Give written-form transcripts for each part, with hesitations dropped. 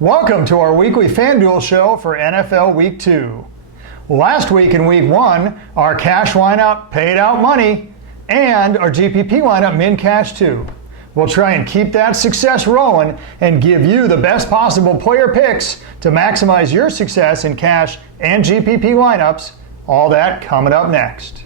Welcome to our weekly FanDuel show for NFL Week 2. Last week in Week 1, our cash lineup paid out money, and our GPP lineup min cash too. We'll try and keep that success rolling and give you the best possible player picks to maximize your success in cash and GPP lineups. All that coming up next.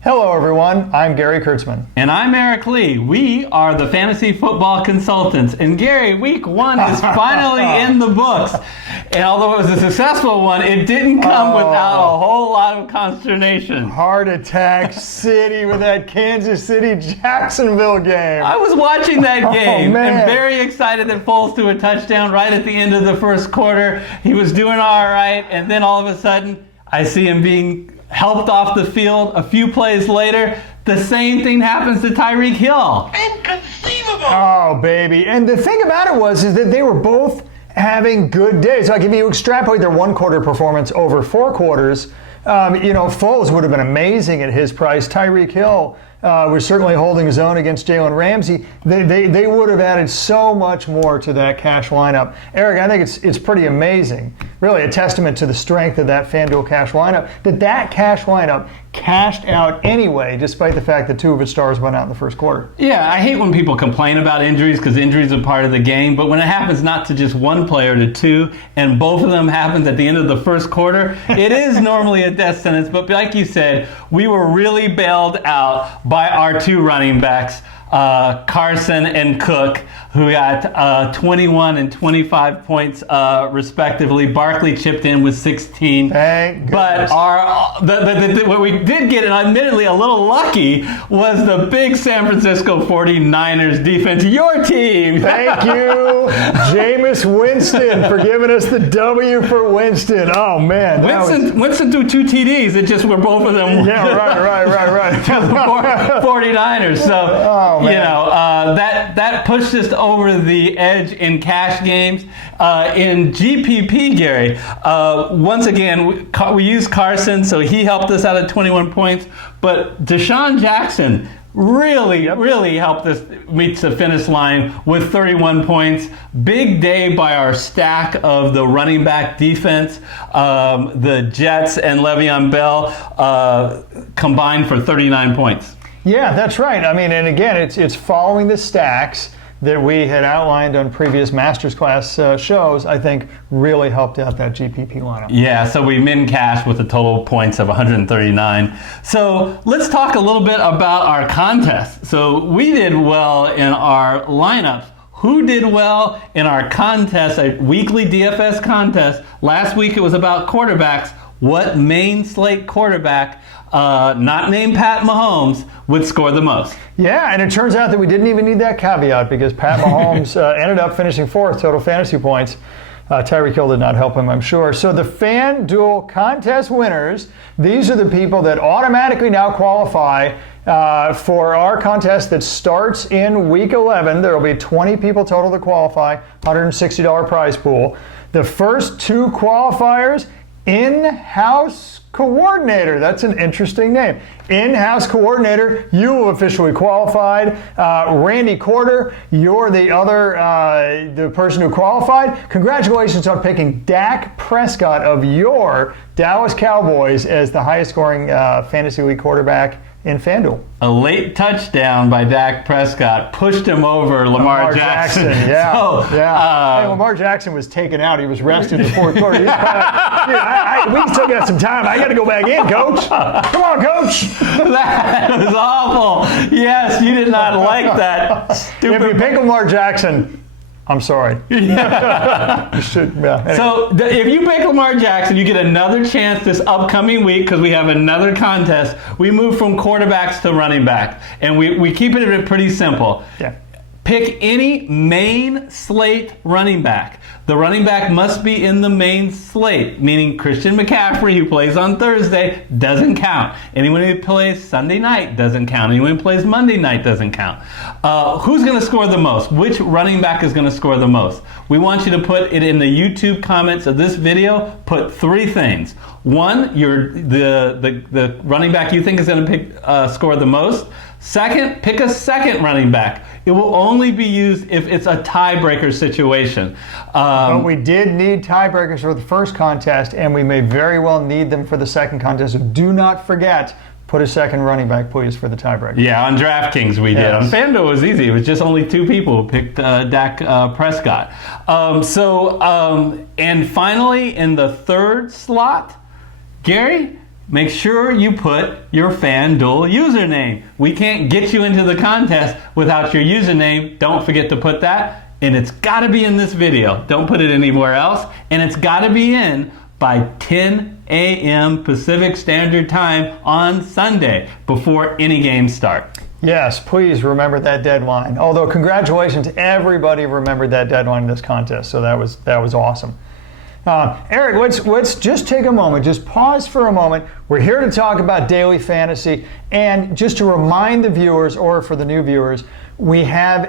Hello everyone, I'm Gary Kurtzman. And I'm Eric Lee. We are the Fantasy Football Consultants. And Gary, Week 1 is finally in the books. And although it was a successful one, it didn't come without a whole lot of consternation. Heart attack city with that Kansas City-Jacksonville game. I was watching that game man. and very excited that Foles threw a touchdown right at the end of the first quarter. He was doing all right, and then all of a sudden, I see him being helped off the field. A few plays later, the same thing happens to Tyreek Hill. Inconceivable! Oh, baby. And the thing about it is that they were both having good days. Like if you extrapolate their one quarter performance over 4 quarters, Foles would have been amazing at his price. Tyreek Hill was certainly holding his own against Jalen Ramsey. They would have added so much more to that cash lineup. Eric, I think it's pretty amazing. Really a testament to the strength of that FanDuel cash lineup, that cash lineup cashed out anyway, despite the fact that 2 of its stars went out in the first quarter. Yeah, I hate when people complain about injuries because injuries are part of the game, but when it happens not to just one player, to 2, and both of them happens at the end of the first quarter, it is normally a death sentence. But like you said, we were really bailed out by our 2 running backs, Carson and Cook, who got 21 and 25 points respectively. Barkley chipped in with 16. Thank but what we did get, and admittedly a little lucky, was the big San Francisco 49ers defense, your team. Thank you, Jameis Winston, for giving us the W for Winston. Oh, man. Winston threw 2 TDs. It just were both of them. Yeah, right. For the 49ers. So, that pushed us over the edge in cash games. In GPP, Gary, once again, we used Carson, so he helped us out at 21 points. But Deshaun Jackson really helped us meet the finish line with 31 points. Big day by our stack of the running back defense. The Jets and Le'Veon Bell combined for 39 points. Yeah, that's right. I mean, and again, it's following the stacks that we had outlined on previous masterclass shows. I think really helped out that GPP lineup. Yeah, so we min cash with a total points of 139. So let's talk a little bit about our contest. So we did well in our lineups. Who did well in our contest, a weekly DFS contest? Last week it was about quarterbacks. What main slate quarterback, not named Pat Mahomes, would score the most? Yeah, and it turns out that we didn't even need that caveat because Pat Mahomes ended up finishing 4th total fantasy points. Tyreek Hill did not help him, I'm sure. So the FanDuel contest winners, these are the people that automatically now qualify for our contest that starts in Week 11. There will be 20 people total to qualify, $160 prize pool. The first 2 qualifiers, in-house coordinator. That's an interesting name. In-house coordinator, you have officially qualified. Randy Corder, you're the other, the person who qualified. Congratulations on picking Dak Prescott of your Dallas Cowboys as the highest scoring fantasy league quarterback in FanDuel. A late touchdown by Dak Prescott pushed him over Lamar Jackson. Yeah. Hey, Lamar Jackson was taken out. He was rested in the 4th quarter. We still got some time. I got to go back in, Coach. Come on, Coach. That was awful. Yes, you did not like that. Stupid. If you pick Lamar Jackson, I'm sorry. Anyway. So if you pick Lamar Jackson, you get another chance this upcoming week because we have another contest. We move from quarterbacks to running back, and we keep it pretty simple. Yeah. Pick any main slate running back. The running back must be in the main slate, meaning Christian McCaffrey, who plays on Thursday, doesn't count. Anyone who plays Sunday night doesn't count. Anyone who plays Monday night doesn't count. Who's going to score the most? Which running back is going to score the most? We want you to put it in the YouTube comments of this video. Put 3 things. 1, the running back you think is going to score the most. Second, pick a second running back. It will only be used if it's a tiebreaker situation. But we did need tiebreakers for the first contest, and we may very well need them for the second contest. So do not forget, put a second running back, please, for the tiebreaker. Yeah, on DraftKings we did. On FanDuel it was easy. It was just only 2 people who picked Dak Prescott. And finally, in the third slot, Gary, make sure you put your FanDuel username. We can't get you into the contest without your username. Don't forget to put that. And it's got to be in this video. Don't put it anywhere else. And it's got to be in by 10 a.m. Pacific Standard Time on Sunday before any games start. Yes, please remember that deadline. Although congratulations, everybody remembered that deadline in this contest. So that was awesome. Eric, let's just take a moment, just pause for a moment. We're here to talk about daily fantasy, and just to remind the viewers, or for the new viewers, we have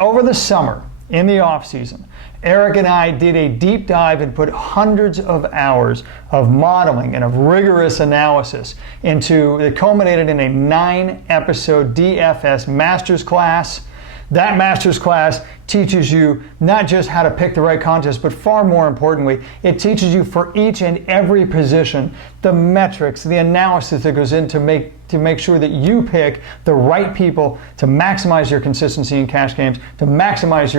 over the summer, in the off season, Eric and I did a deep dive and put hundreds of hours of modeling and of rigorous analysis that culminated in a 9-episode DFS master's class. That master's class teaches you not just how to pick the right contest, but far more importantly, it teaches you for each and every position the metrics, the analysis that goes in to make sure that you pick the right people to maximize your consistency in cash games, to maximize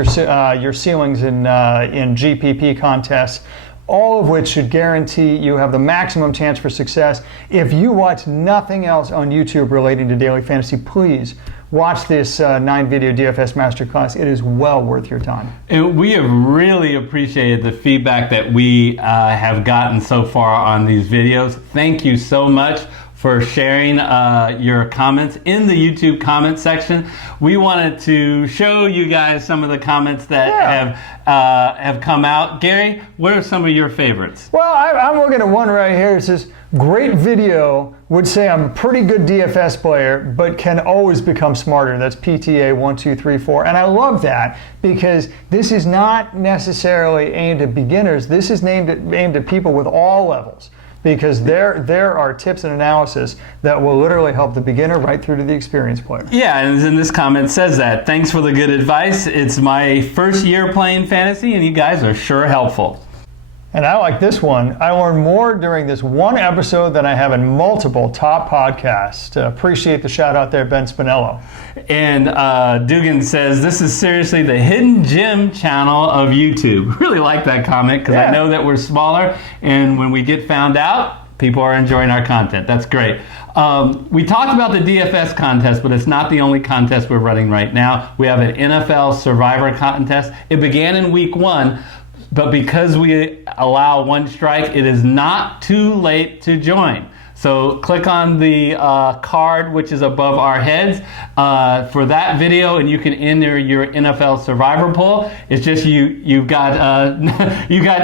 your ceilings in GPP contests, all of which should guarantee you have the maximum chance for success. If you watch nothing else on YouTube relating to daily fantasy, please watch this 9-video DFS masterclass. It is well worth your time. And we have really appreciated the feedback that we have gotten so far on these videos. Thank you so much for sharing your comments in the YouTube comment section. We wanted to show you guys some of the comments that have come out. Gary, what are some of your favorites? Well, I'm looking at one right here. It says, great video, would say I'm a pretty good DFS player, but can always become smarter. That's PTA 1234. And I love that because this is not necessarily aimed at beginners. This is aimed at people with all levels, because there are tips and analysis that will literally help the beginner right through to the experienced player. Yeah, and in this comment says that. Thanks for the good advice. It's my first year playing fantasy, and you guys are sure helpful. And I like this one. I learned more during this one episode than I have in multiple top podcasts. Appreciate the shout out there, Ben Spinello. And Dugan says, this is seriously the hidden gem channel of YouTube. Really like that comment, because I know that we're smaller, and when we get found out, people are enjoying our content. That's great. We talked about the DFS contest, but it's not the only contest we're running right now. We have an NFL Survivor contest. It began in week 1. But because we allow 1 strike, it is not too late to join. So click on the card which is above our heads for that video, and you can enter your NFL Survivor pool. It's just you've got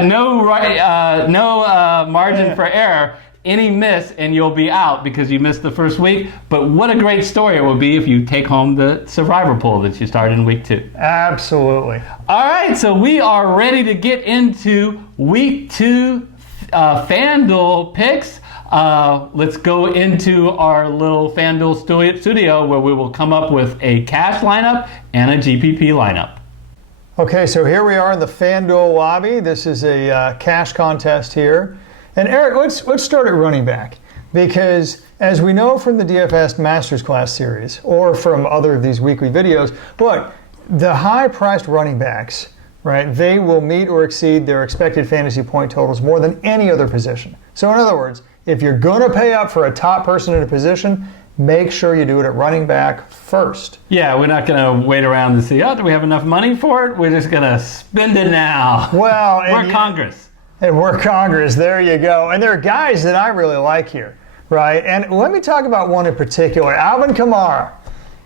no margin for error. Any miss and you'll be out because you missed the first week. But what a great story it would be if you take home the Survivor pool that you started in week 2. Absolutely. All right, so we are ready to get into week 2 FanDuel picks. Let's go into our little FanDuel studio where we will come up with a cash lineup and a GPP lineup. Okay, so here we are in the FanDuel lobby. This is a cash contest here. And Eric, let's start at running back, because as we know from the DFS Masters Class series or from other of these weekly videos, look, the high-priced running backs, right, they will meet or exceed their expected fantasy point totals more than any other position. So in other words, if you're going to pay up for a top person in a position, make sure you do it at running back first. Yeah, we're not going to wait around to see, do we have enough money for it? We're just going to spend it now. Well, we're Congress. And we're Congress, there you go. And there are guys that I really like here, right? And let me talk about one in particular, Alvin Kamara,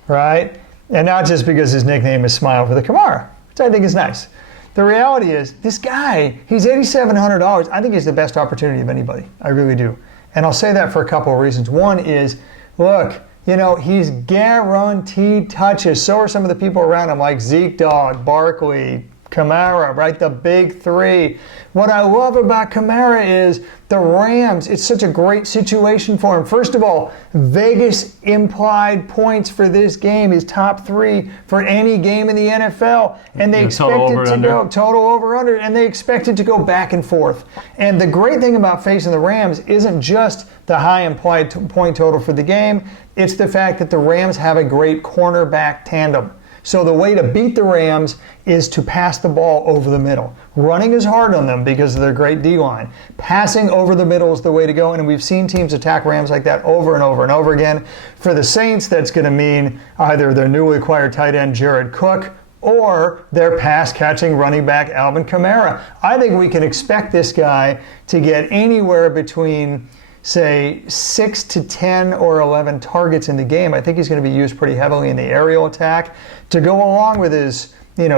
right? And not just because his nickname is Smile for the Kamara, which I think is nice. The reality is, this guy, he's $8,700. I think he's the best opportunity of anybody. I really do. And I'll say that for a couple of reasons. One is, look, he's guaranteed touches. So are some of the people around him, like Zeke Dog, Barkley, Kamara, right? The big three. What I love about Kamara is the Rams, it's such a great situation for him. First of all, Vegas implied points for this game is top 3 for any game in the NFL. And they expect it to go total over under, and they expect it to go back and forth. And the great thing about facing the Rams isn't just the high implied point total for the game, it's the fact that the Rams have a great cornerback tandem. So the way to beat the Rams is to pass the ball over the middle. Running is hard on them because of their great D-line. Passing over the middle is the way to go, and we've seen teams attack Rams like that over and over and over again. For the Saints, that's going to mean either their newly acquired tight end Jared Cook or their pass-catching running back Alvin Kamara. I think we can expect this guy to get anywhere between, say, 6 to 10 or 11 targets in the game. I think he's going to be used pretty heavily in the aerial attack to go along with his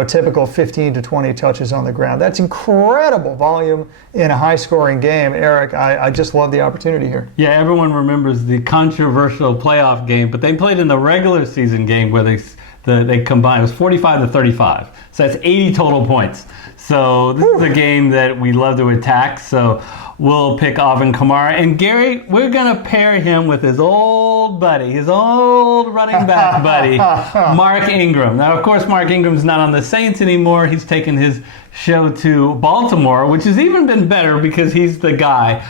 typical 15 to 20 touches on the ground. That's incredible volume in a high-scoring game. Eric, I just love the opportunity here. Yeah, everyone remembers the controversial playoff game, but they played in the regular season game where they combined. It was 45 to 35. So that's 80 total points. So this is a game that we love to attack. So we'll pick Alvin Kamara. And Gary, we're going to pair him with his old buddy, his old running back buddy, Mark Ingram. Now, of course, Mark Ingram's not on the Saints anymore. He's taken his show to Baltimore, which has even been better because he's the guy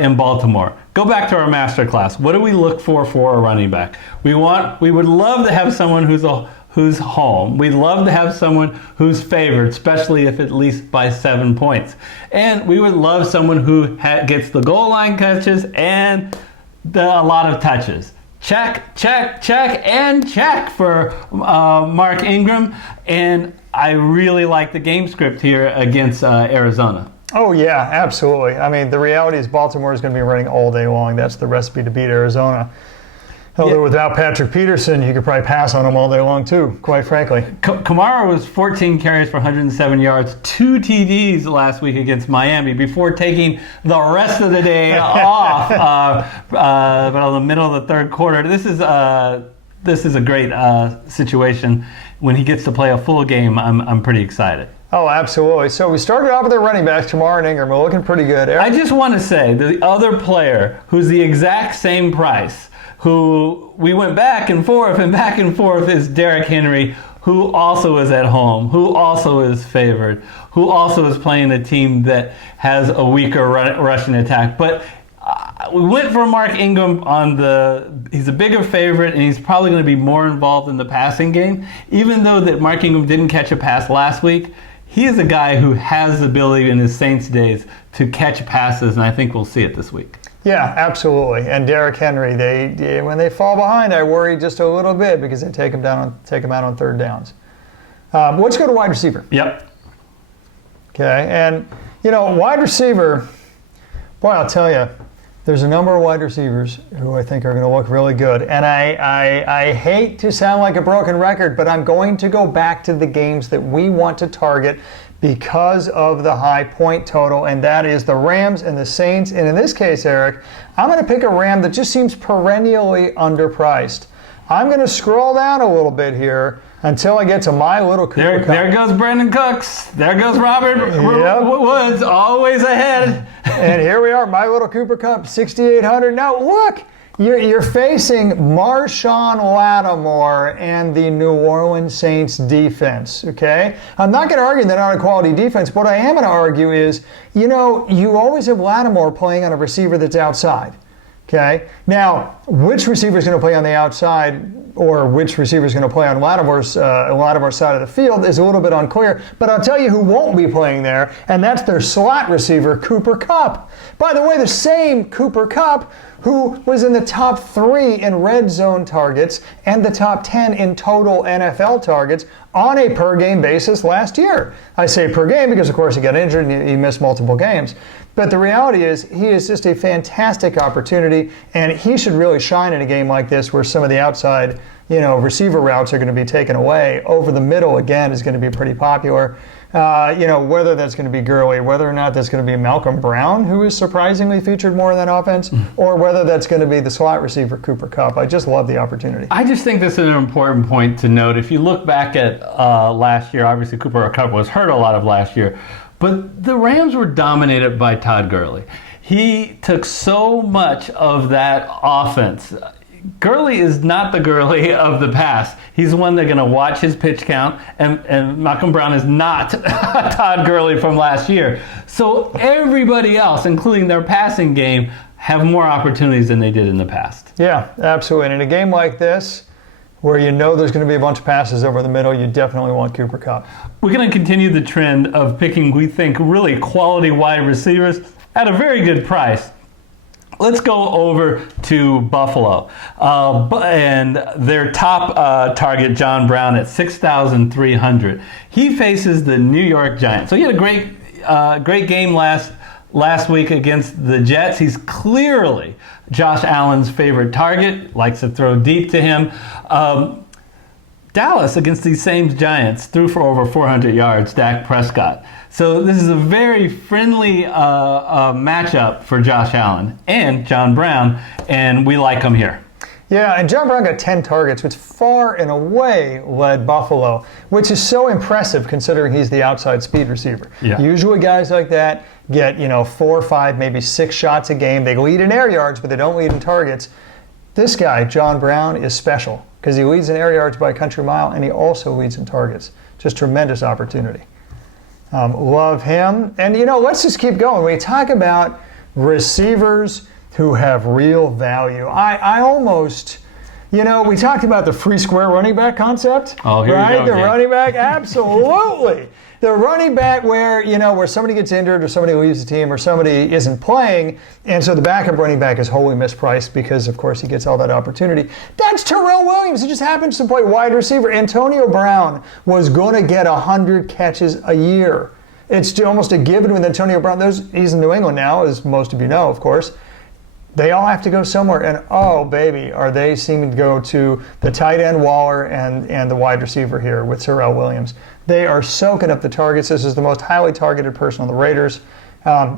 in Baltimore. Go back to our masterclass. What do we look for a running back? We would love to have someone who's home. We'd love to have someone who's favored, especially if at least by 7 points. And we would love someone who gets the goal line catches and a lot of touches. Check, check, check, and check for Mark Ingram. And I really like the game script here against Arizona. Oh, yeah, absolutely. I mean, the reality is Baltimore is going to be running all day long. That's the recipe to beat Arizona. Although without Patrick Peterson, you could probably pass on him all day long too, quite frankly. Kamara was 14 carries for 107 yards, 2 TDs last week against Miami before taking the rest of the day off. But in the middle of the third quarter, this is a great situation. When he gets to play a full game, I'm pretty excited. Oh, absolutely. So we started off with our running backs, Kamara and Ingram. We're looking pretty good. Eric? I just want to say the other player who's the exact same price, who we went back and forth, is Derrick Henry, who also is at home, who also is favored, who also is playing a team that has a weaker rushing attack. But we went for Mark Ingram he's a bigger favorite, and he's probably going to be more involved in the passing game. Even though that Mark Ingram didn't catch a pass last week, he is a guy who has the ability in his Saints days to catch passes, and I think we'll see it this week. Yeah, absolutely. And Derrick Henry, when they fall behind, I worry just a little bit because they take him out on third downs. Let's go to wide receiver. Yep. Okay, and wide receiver, boy, I'll tell you, there's a number of wide receivers who I think are going to look really good. And I hate to sound like a broken record, but I'm going to go back to the games that we want to target because of the high point total, and that is the Rams and the Saints. And in this case, Eric, I'm going to pick a Ram that just seems perennially underpriced. I'm going to scroll down a little bit here until I get to my little Cooper Kupp. There goes Brandon Cooks. There goes Robert Woods, always ahead. And here we are, my little Cooper Kupp, 6,800. Now look, you're facing Marshawn Lattimore and the New Orleans Saints defense, okay? I'm not going to argue they're not a quality defense. What I am going to argue is, you always have Lattimore playing on a receiver that's outside. Okay. Now, which receiver is going to play on the outside, or which receiver is going to play on Lattimore's side of the field is a little bit unclear. But I'll tell you who won't be playing there, and that's their slot receiver, Cooper Kupp. By the way, the same Cooper Kupp who was in the top 3 in red zone targets and the top 10 in total NFL targets on a per game basis last year. I say per game because, of course, he got injured and he missed multiple games. But the reality is he is just a fantastic opportunity, and he should really shine in a game like this where some of the outside receiver routes are going to be taken away. Over the middle, again, is going to be pretty popular. Whether that's going to be Gurley, whether or not that's going to be Malcolm Brown, who is surprisingly featured more in that offense, or whether that's going to be the slot receiver Cooper Kupp. I just love the opportunity. I just think this is an important point to note. If you look back at last year, obviously Cooper Kupp was hurt a lot of last year, but the Rams were dominated by Todd Gurley. He took so much of that offense. Gurley is not the Gurley of the past. He's the one that's going to watch his pitch count, and Malcolm Brown is not Todd Gurley from last year. So everybody else, including their passing game, have more opportunities than they did in the past. Yeah, absolutely. And in a game like this, where there's going to be a bunch of passes over the middle, you definitely want Cooper Kupp. We're going to continue the trend of picking, we think, really quality wide receivers at a very good price. Let's go over to Buffalo and their top target, John Brown, at 6,300. He faces the New York Giants. So he had a great game last week against the Jets. He's clearly Josh Allen's favorite target, likes to throw deep to him. Dallas, against these same Giants, threw for over 400 yards, Dak Prescott. So this is a very friendly matchup for Josh Allen and John Brown, and we like him here. Yeah, and John Brown got 10 targets, which far and away led Buffalo, which is so impressive considering he's the outside speed receiver. Yeah. Usually guys like that get 4 or 5, maybe 6 shots a game. They lead in air yards, but they don't lead in targets. This guy, John Brown, is special because he leads in air yards by a country mile, and he also leads in targets. Just tremendous opportunity. Love him. And, let's just keep going. We talk about receivers who have real value. I almost, we talked about the free square running back concept. Oh, here right? we go. The running back, absolutely. The running back where somebody gets injured or somebody leaves the team or somebody isn't playing, and so the backup running back is wholly mispriced because, of course, he gets all that opportunity. That's Terrell Williams. He just happens to play wide receiver. Antonio Brown was going to get 100 catches a year. It's almost a given with Antonio Brown. He's in New England now, as most of you know, of course. They all have to go somewhere, and oh, baby, are they seeming to go to the tight end Waller and the wide receiver here with Terrell Williams. They are soaking up the targets. This is the most highly targeted person on the Raiders.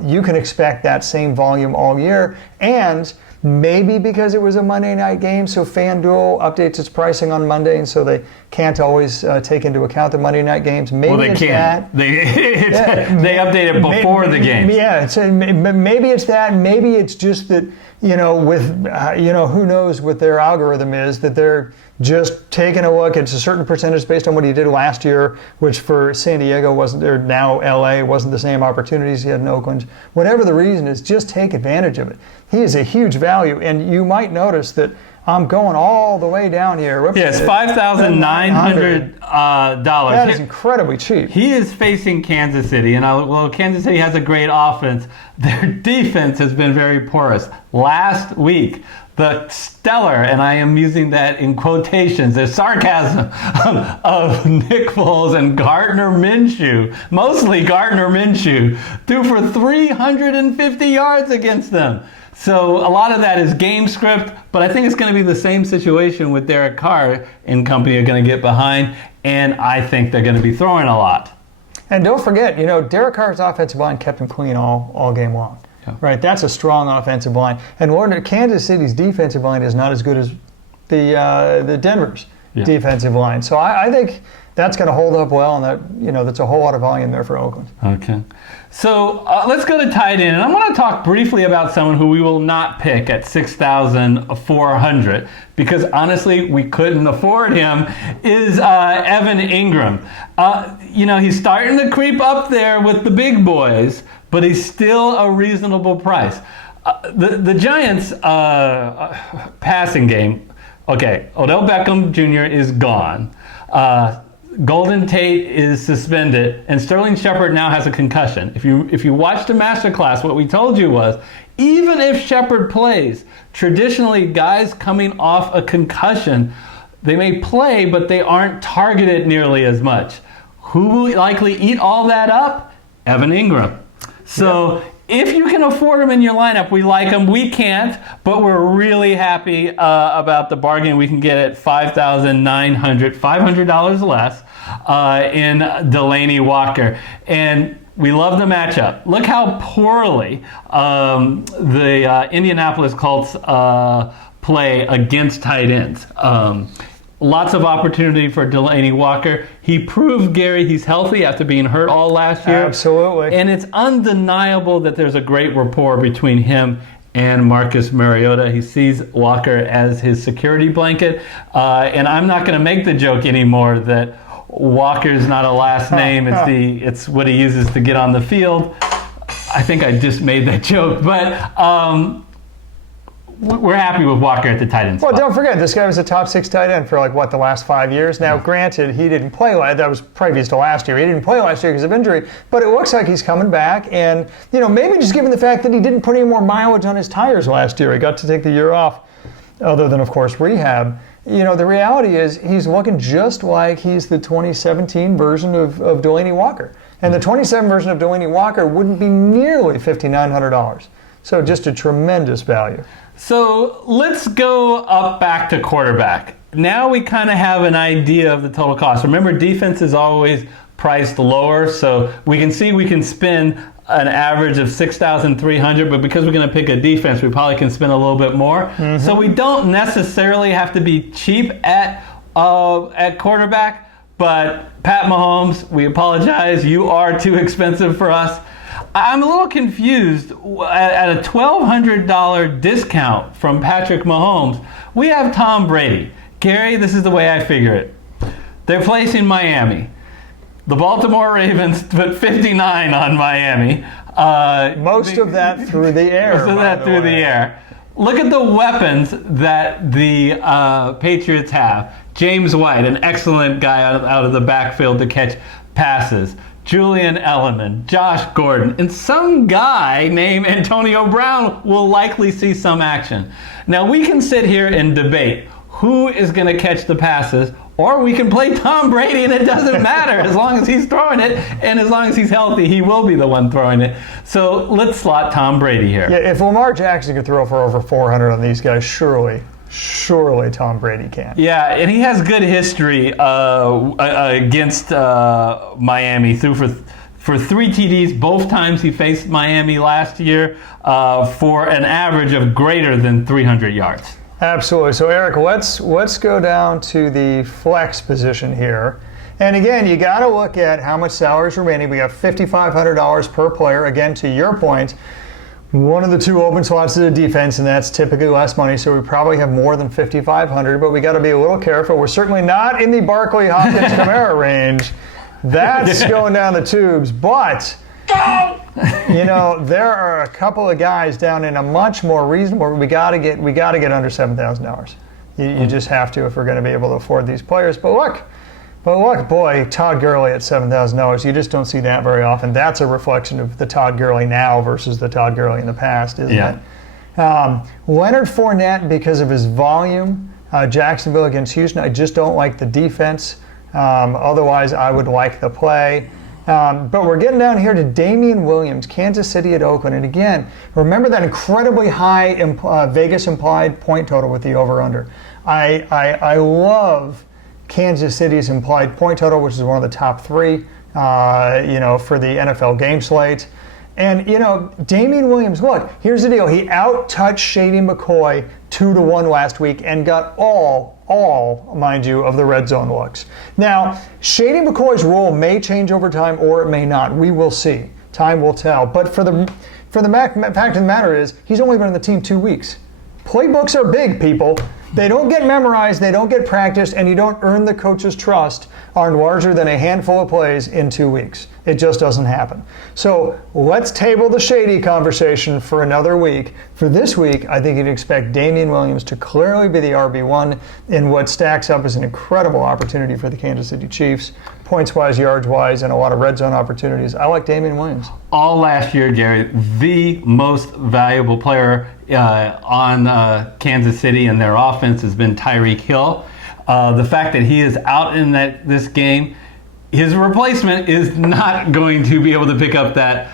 You can expect that same volume all year, and maybe because it was a Monday night game, so FanDuel updates its pricing on Monday, and so they can't always take into account the Monday night games. Maybe they can. They update it before the game. Yeah, maybe it's that. Maybe it's just that, who knows what their algorithm is, that they're just taking a look. It's a certain percentage based on what he did last year, which for San Diego wasn't, or now LA wasn't the same opportunities he had in Oakland. Whatever the reason is, just take advantage of it. He is a huge value, and you might notice that I'm going all the way down here. Whoops. Yes, $5,900. That is incredibly cheap. He is facing Kansas City, and while Kansas City has a great offense, their defense has been very porous. Last week, the stellar, and I am using that in quotations, the sarcasm of Nick Foles and Gardner Minshew, mostly Gardner Minshew, threw for 350 yards against them. So a lot of that is game script, but I think it's going to be the same situation with Derek Carr and company are going to get behind, and I think they're going to be throwing a lot. And don't forget, Derek Carr's offensive line kept him clean all game long. Yeah. Right, that's a strong offensive line. And Kansas City's defensive line is not as good as the Denver's defensive line. So I think that's going to hold up well, and that's a whole lot of volume there for Oakland. Okay. So let's go to tight end. And I want to talk briefly about someone who we will not pick at 6,400 because honestly, we couldn't afford him, is Evan Ingram. He's starting to creep up there with the big boys, but he's still a reasonable price. The Giants' passing game, okay, Odell Beckham Jr. is gone. Golden Tate is suspended, and Sterling Shepard now has a concussion. If you watched the masterclass, what we told you was, even if Shepard plays, traditionally guys coming off a concussion, they may play, but they aren't targeted nearly as much. Who will likely eat all that up? Evan Ingram. So if you can afford him in your lineup, we like him. We can't, but we're really happy about the bargain we can get at $5,900, $500 less in Delaney Walker. And we love the matchup. Look how poorly the Indianapolis Colts play against tight ends. Lots of opportunity for Delaney Walker. He proved, Gary, he's healthy after being hurt all last year. Absolutely. And it's undeniable that there's a great rapport between him and Marcus Mariota. He sees Walker as his security blanket. And I'm not going to make the joke anymore that Walker's not a last name. It's what he uses to get on the field. I think I just made that joke. But we're happy with Walker at the tight end spot. Well, don't forget, this guy was a top 6 tight end for the last 5 years. Now, granted, he didn't play that was previous to last year. He didn't play last year because of injury, but it looks like he's coming back. And, maybe just given the fact that he didn't put any more mileage on his tires last year, he got to take the year off, other than, of course, rehab. The reality is he's looking just like he's the 2017 version of Delaney Walker. And the 2017 version of Delaney Walker wouldn't be nearly $5,900. So just a tremendous value. So let's go up back to quarterback. Now we kind of have an idea of the total cost. Remember, defense is always priced lower, so we can see we can spend an average of $6,300, but because we're going to pick a defense, we probably can spend a little bit more. Mm-hmm. So we don't necessarily have to be cheap at quarterback, but Pat Mahomes, we apologize, you are too expensive for us. I'm a little confused. At a $1,200 discount from Patrick Mahomes, we have Tom Brady. Gary, this is the way I figure it. They're placing Miami. The Baltimore Ravens put 59 on Miami. Most of that through the air. Most of that through the air. Look at the weapons that the Patriots have. James White, an excellent guy out of the backfield to catch passes. Julian Edelman, Josh Gordon, and some guy named Antonio Brown will likely see some action. Now, we can sit here and debate who is going to catch the passes, or we can play Tom Brady, and it doesn't matter. As long as he's throwing it, and as long as he's healthy, he will be the one throwing it. So let's slot Tom Brady here. Yeah, if Lamar Jackson could throw for over 400 on these guys, surely Tom Brady can. Yeah, and he has good history against Miami. Threw for 3 TDs both times he faced Miami last year for an average of greater than 300 yards. Absolutely. So, Eric, let's go down to the flex position here. And again, you got to look at how much salary is remaining. We got $5,500 per player. Again, to your point, one of the 2 open slots is a defense, and that's typically less money, so we probably have more than $5,500, but we got to be a little careful. We're certainly not in the Barkley Hopkins Kamara range. That's going down the tubes, but there are a couple of guys down in a much more reasonable. We got to get under $7,000. You just have to if we're going to be able to afford these players. But look, boy, Todd Gurley at $7,000. You just don't see that very often. That's a reflection of the Todd Gurley now versus the Todd Gurley in the past, isn't it? Leonard Fournette, because of his volume, Jacksonville against Houston. I just don't like the defense. Otherwise, I would like the play. But we're getting down here to Damian Williams, Kansas City at Oakland. And again, remember that incredibly high Vegas implied point total with the over-under. I love Kansas City's implied point total, which is one of the top 3, for the NFL game slate. And, Damian Williams, look, here's the deal. He out-touched Shady McCoy 2-1 last week and got all, mind you, of the red zone looks. Now, Shady McCoy's role may change over time or it may not. We will see. Time will tell. But for the fact of the matter is, he's only been on the team 2 weeks. Playbooks are big, people. They don't get memorized, they don't get practiced, and you don't earn the coach's trust on larger than a handful of plays in 2 weeks. It just doesn't happen. So let's table the shady conversation for another week. For this week, I think you'd expect Damian Williams to clearly be the RB1 in what stacks up as an incredible opportunity for the Kansas City Chiefs, points-wise, yards-wise, and a lot of red zone opportunities. I like Damian Williams. All last year, Gary, the most valuable player on Kansas City and their offense has been Tyreek Hill. The fact that he is out in this game, his replacement is not going to be able to pick up that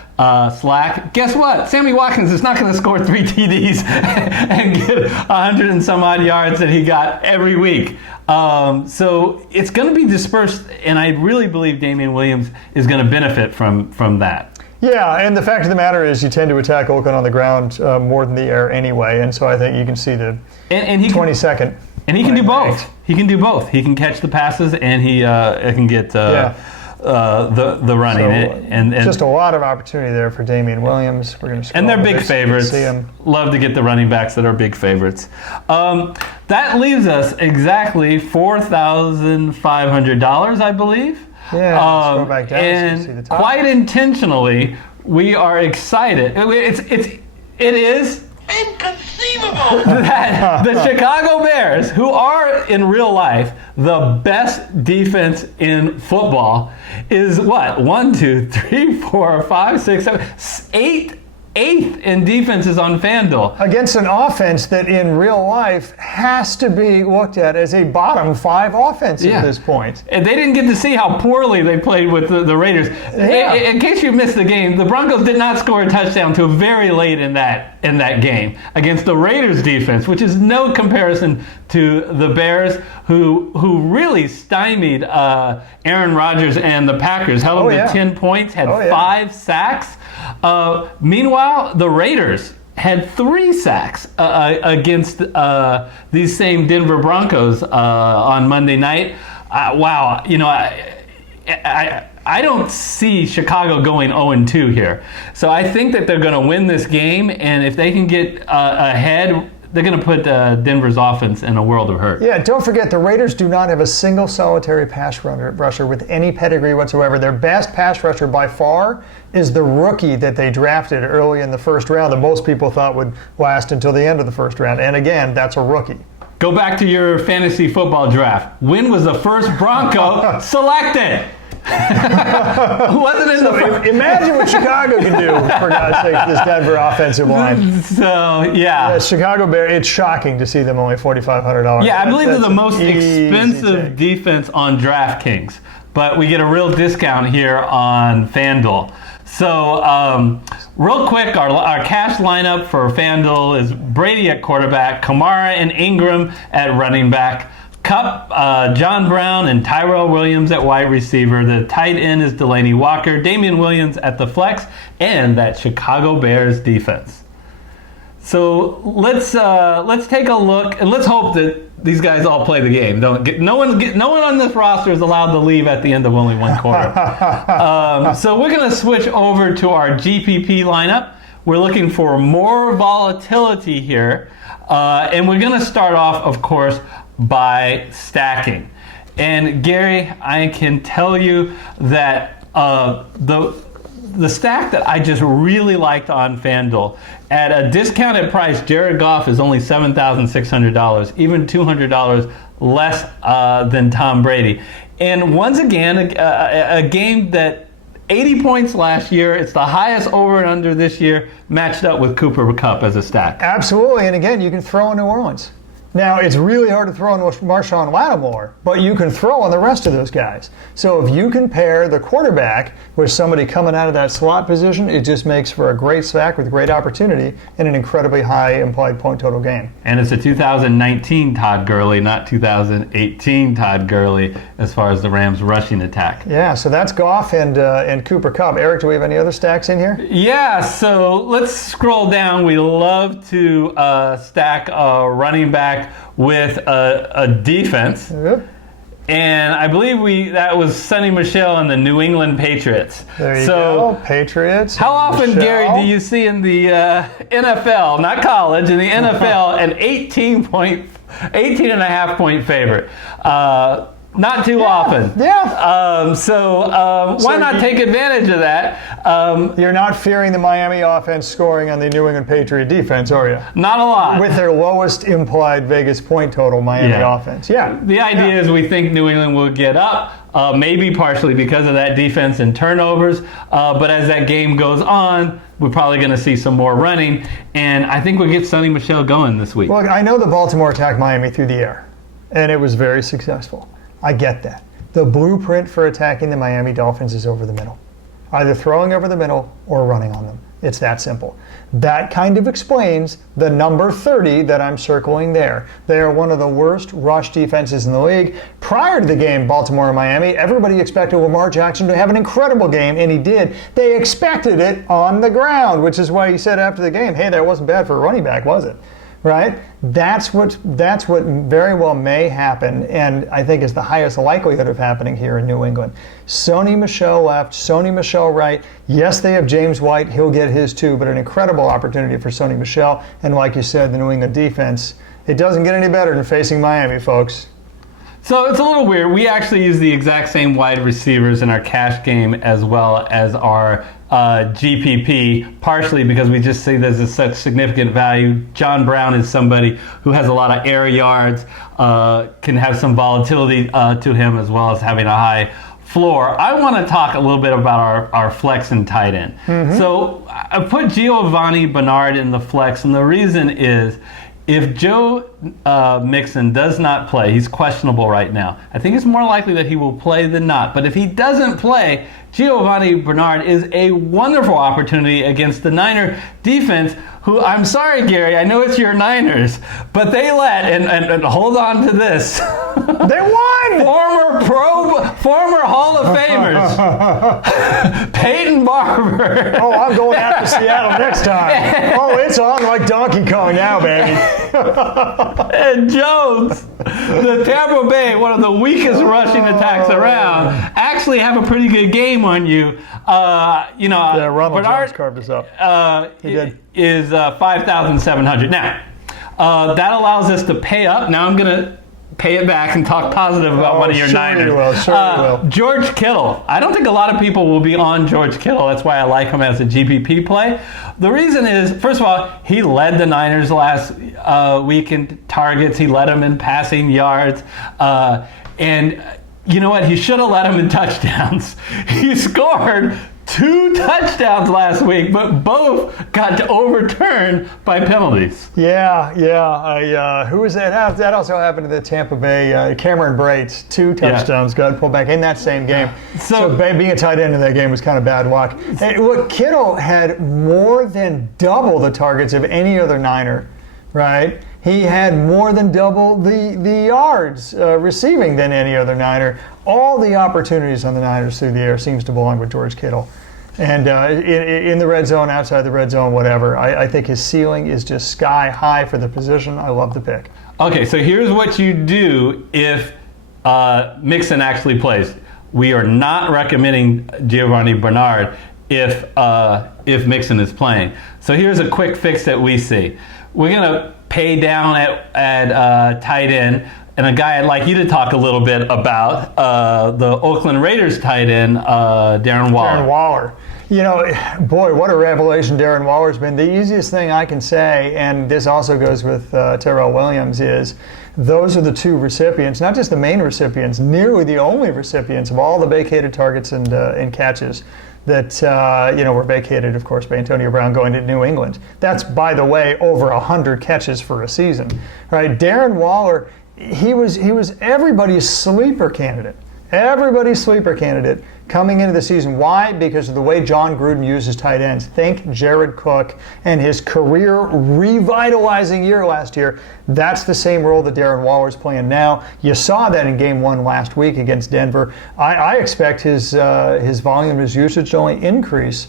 slack. Guess what? Sammy Watkins is not going to score 3 TDs and get 100 and some odd yards that he got every week. So it's going to be dispersed, and I really believe Damian Williams is going to benefit from that. Yeah, and the fact of the matter is you tend to attack Oakland on the ground more than the air anyway, and so I think you can see the 22nd. And he can do both. He can do both. He can catch the passes, and he can get the running. So, and just a lot of opportunity there for Damian Williams. We're going to and they're big favorites. Love to get the running backs that are big favorites. That leaves us exactly $4,500, I believe. Yeah, let's go back down and so you see the top. Quite intentionally, we are excited. It is inconceivable that the Chicago Bears, who are in real life the best defense in football, is what? 1, 2, 3, 4, 5, 6, 7, 8th in defenses on FanDuel. Against an offense that in real life has to be looked at as a bottom 5 offense at this point. And they didn't get to see how poorly they played with the Raiders. Yeah. In case you missed the game, the Broncos did not score a touchdown until very late in that game against the Raiders defense, which is no comparison to the Bears, who really stymied Aaron Rodgers and the Packers. Held them to 10 points, had 5 sacks. Meanwhile, the Raiders had 3 sacks against these same Denver Broncos on Monday night. Wow, I don't see Chicago going 0-2 here. So I think that they're going to win this game, and if they can get ahead, they're going to put Denver's offense in a world of hurt. Yeah, don't forget, the Raiders do not have a single solitary pass rusher with any pedigree whatsoever. Their best pass rusher by far is the rookie that they drafted early in the first round that most people thought would last until the end of the first round. And again, that's a rookie. Go back to your fantasy football draft. When was the first Bronco selected? Wasn't in imagine what Chicago can do, for God's sake, this Denver offensive line. So, yeah. Chicago Bears, it's shocking to see them only $4,500. Yeah, I believe they're the most expensive defense on DraftKings. But we get a real discount here on FanDuel. So, real quick, our cash lineup for FanDuel is Brady at quarterback, Kamara and Ingram at running back, Kupp, John Brown, and Tyrell Williams at wide receiver. The tight end is Delaney Walker, Damian Williams at the flex, and that Chicago Bears defense. So let's take a look, and let's hope that these guys all play the game. No one on this roster is allowed to leave at the end of only one quarter. So we're going to switch over to our GPP lineup. We're looking for more volatility here, and we're going to start off, of course, by stacking. And Gary, I can tell you that the stack that I just really liked on FanDuel, at a discounted price, Jared Goff is only $7,600, even $200 less than Tom Brady. And once again, a game that 80 points last year, it's the highest over and under this year, matched up with Cooper Kupp as a stack. Absolutely, and again, you can throw in New Orleans. Now, it's really hard to throw on Marshawn Lattimore, but you can throw on the rest of those guys. So if you can pair the quarterback with somebody coming out of that slot position, it just makes for a great stack with great opportunity and an incredibly high implied point total game. And it's a 2019 Todd Gurley, not 2018 Todd Gurley, as far as the Rams' rushing attack. Yeah, so that's Goff and Cooper Kupp. Eric, do we have any other stacks in here? Yeah, so let's scroll down. We love to stack a running back with a defense. Yep. And I believe that was Sonny Michel and the New England Patriots. There you go, Patriots. How often, Michel. Gary, do you see in the NFL, not college, in the NFL, an 18.5 point favorite? Not too often. Yeah. Why not take advantage of that? You're not fearing the Miami offense scoring on the New England Patriot defense, are you? Not a lot. With their lowest implied Vegas point total Miami offense. Yeah. The idea is we think New England will get up, maybe partially because of that defense and turnovers. But as that game goes on, we're probably going to see some more running. And I think we'll get Sonny Michel going this week. Look, I know the Baltimore attacked Miami through the air, and it was very successful. I get that. The blueprint for attacking the Miami Dolphins is over the middle. Either throwing over the middle or running on them. It's that simple. That kind of explains the number 30 that I'm circling there. They are one of the worst rush defenses in the league. Prior to the game, Baltimore and Miami, everybody expected Lamar Jackson to have an incredible game, and he did. They expected it on the ground, which is why he said after the game, hey, that wasn't bad for a running back, was it? Right? That's what very well may happen, and I think is the highest likelihood of happening here in New England. Sonny Michel left, Sonny Michel right. Yes, they have James White. He'll get his too, but an incredible opportunity for Sonny Michel. And like you said, the New England defense, it doesn't get any better than facing Miami, folks. So it's a little weird. We actually use the exact same wide receivers in our cash game as well as our GPP, partially because we just see this as such significant value. John Brown is somebody who has a lot of air yards, can have some volatility to him as well as having a high floor. I want to talk a little bit about our flex and tight end. So I put Giovanni Bernard in the flex, and the reason is if Joe Mixon does not play, he's questionable right now. I think it's more likely that he will play than not. But if he doesn't play, Giovanni Bernard is a wonderful opportunity against the Niner defense, who, I'm sorry, Gary, I know it's your Niners, but they let, and hold on to this. They won! Former Hall of Famers, Peyton Barber. Oh, I'm going after Seattle next time. Oh, it's on like Donkey Kong now, baby. And Jones, the Tampa Bay, one of the weakest rushing attacks around, actually have a pretty good game on you. Yeah, Ronald Bernard Jones carved us up. He did. Is 5,700. Now, that allows us to pay up. Now I'm going to pay it back and talk positive about one of your Niners. You will. Sure you will. George Kittle. I don't think a lot of people will be on George Kittle. That's why I like him as a GPP play. The reason is, first of all, he led the Niners last week in targets. He led them in passing yards. And you know what? He should have led them in touchdowns. He scored 2 touchdowns last week, but both got overturned by penalties. Yeah. Who was that? That also happened to the Tampa Bay. Cameron Brates, 2 touchdowns got pulled back in that same game. So being a tight end in that game was kind of bad luck. Hey, look, Kittle had more than double the targets of any other Niner, right? He had more than double the yards receiving than any other Niner. All the opportunities on the Niners through the air seems to belong with George Kittle. And in the red zone, outside the red zone, whatever. I think his ceiling is just sky high for the position. I love the pick. Okay, so here's what you do if Mixon actually plays. We are not recommending Giovanni Bernard if Mixon is playing. So here's a quick fix that we see. We're going to pay down at tight end. And a guy I'd like you to talk a little bit about, the Oakland Raiders tight end, Darren Waller. Darren Waller. You know, boy, what a revelation Darren Waller's been. The easiest thing I can say, and this also goes with Terrell Williams, is those are the 2 recipients, not just the main recipients, nearly the only recipients of all the vacated targets and catches that were vacated, of course, by Antonio Brown going to New England. That's, by the way, over 100 catches for a season. Right? Darren Waller, he was everybody's sleeper candidate. Everybody's sleeper candidate coming into the season. Why? Because of the way John Gruden uses tight ends. Think Jared Cook and his career revitalizing year last year. That's the same role that Darren Waller's playing now. You saw that in Game 1 last week against Denver. I expect his volume, his usage to only increase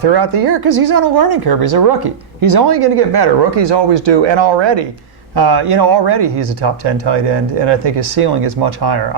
throughout the year because he's on a learning curve. He's a rookie. He's only going to get better. Rookies always do, and already he's a top 10 tight end, and I think his ceiling is much higher.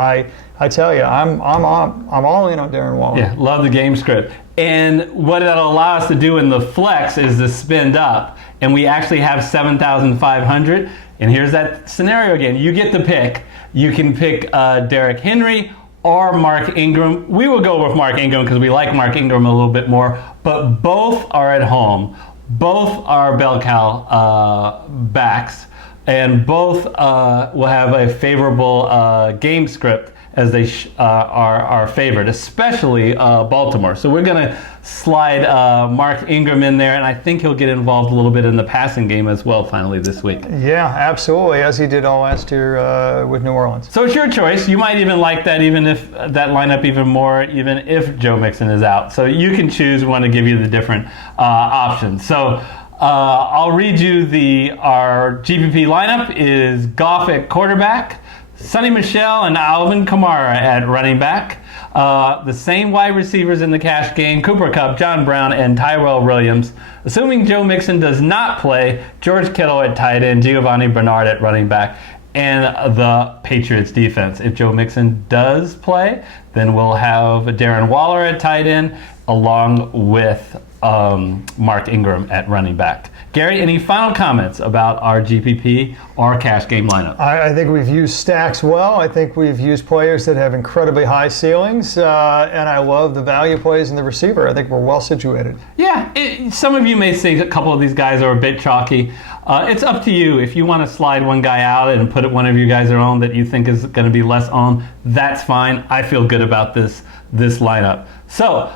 I tell you, I'm all in on Darren Waller. Yeah, love the game script. And what it'll allow us to do in the flex is to spend up, and we actually have 7,500. And here's that scenario again. You get the pick. You can pick Derrick Henry or Mark Ingram. We will go with Mark Ingram because we like Mark Ingram a little bit more, but both are at home. Both are bell cow backs, and both will have a favorable game script as they are favored, especially Baltimore. So we're going to slide Mark Ingram in there, and I think he'll get involved a little bit in the passing game as well finally this week. Yeah, absolutely, as he did all last year with New Orleans. So it's your choice. You might even like that, even if that lineup even more, even if Joe Mixon is out. So you can choose. We want to give you the different options. So I'll read you our GPP lineup is Goff at quarterback, Sonny Michel and Alvin Kamara at running back. The same wide receivers in the cash game, Cooper Kupp, John Brown, and Tyrell Williams. Assuming Joe Mixon does not play, George Kittle at tight end, Giovanni Bernard at running back, and the Patriots defense. If Joe Mixon does play, then we'll have Darren Waller at tight end, along with Mark Ingram at running back. Gary, any final comments about our GPP or cash game lineup? I think we've used stacks well. I think we've used players that have incredibly high ceilings, and I love the value plays in the receiver. I think we're well situated. Yeah, some of you may think a couple of these guys are a bit chalky. It's up to you. If you want to slide one guy out and put one of you guys are on that you think is going to be less owned, that's fine. I feel good about this lineup. So,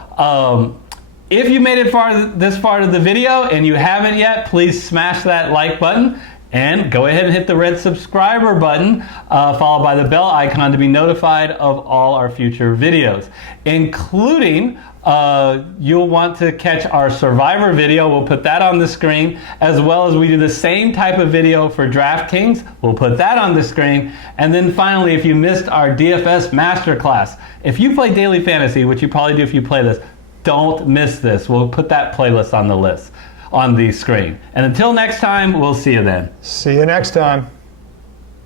if you made it this far to the video and you haven't yet, please smash that like button and go ahead and hit the red subscriber button, followed by the bell icon to be notified of all our future videos, including you'll want to catch our Survivor video. We'll put that on the screen, as well as we do the same type of video for DraftKings. We'll put that on the screen. And then finally, if you missed our DFS masterclass, if you play daily fantasy, which you probably do if you play this, don't miss this. We'll put that playlist on the screen. And until next time, we'll see you then. See you next time.